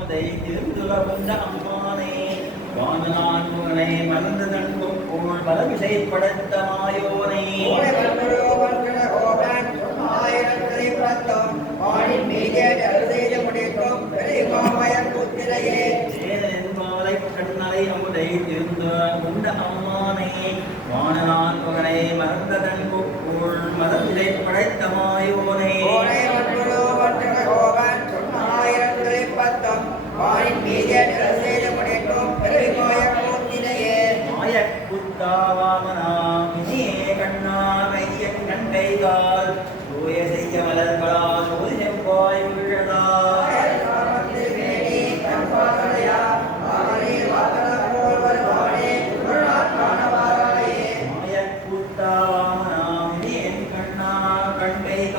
அமுதை திருந்துல வந்த அம்மானே வானனான் முகனை மறந்து தன்பும் போல் பல விசைப்படுத்த மாயோனே. கோடை வன்புரு வன்கண கோபன் ஆயிரத்தை பத்தம் ஆணின் மீதே அழுதெய்த முடிக்கும் பெரிய மாமயன்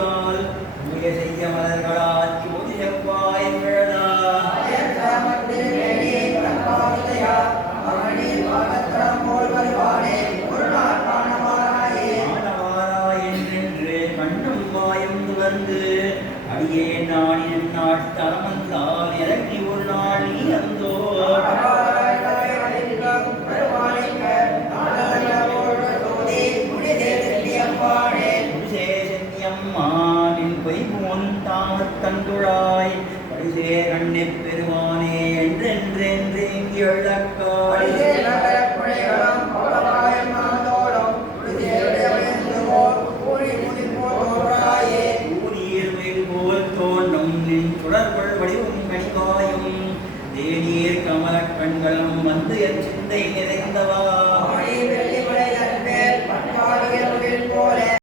கண்கைகால் தூய செய்ய மலர்களால் சோதி செவ்வாய் விழதா கண்ணும் அடியே எம்மானின் பொய்புவன் தாமத் தந்துழாய். அழிதே கண்ணை பெறுவானே என்றென்றென்று இங்கு எழுதக்காய் தேநீர் கமல கண்களும் வந்து என் சிந்தை நிறைந்தவா.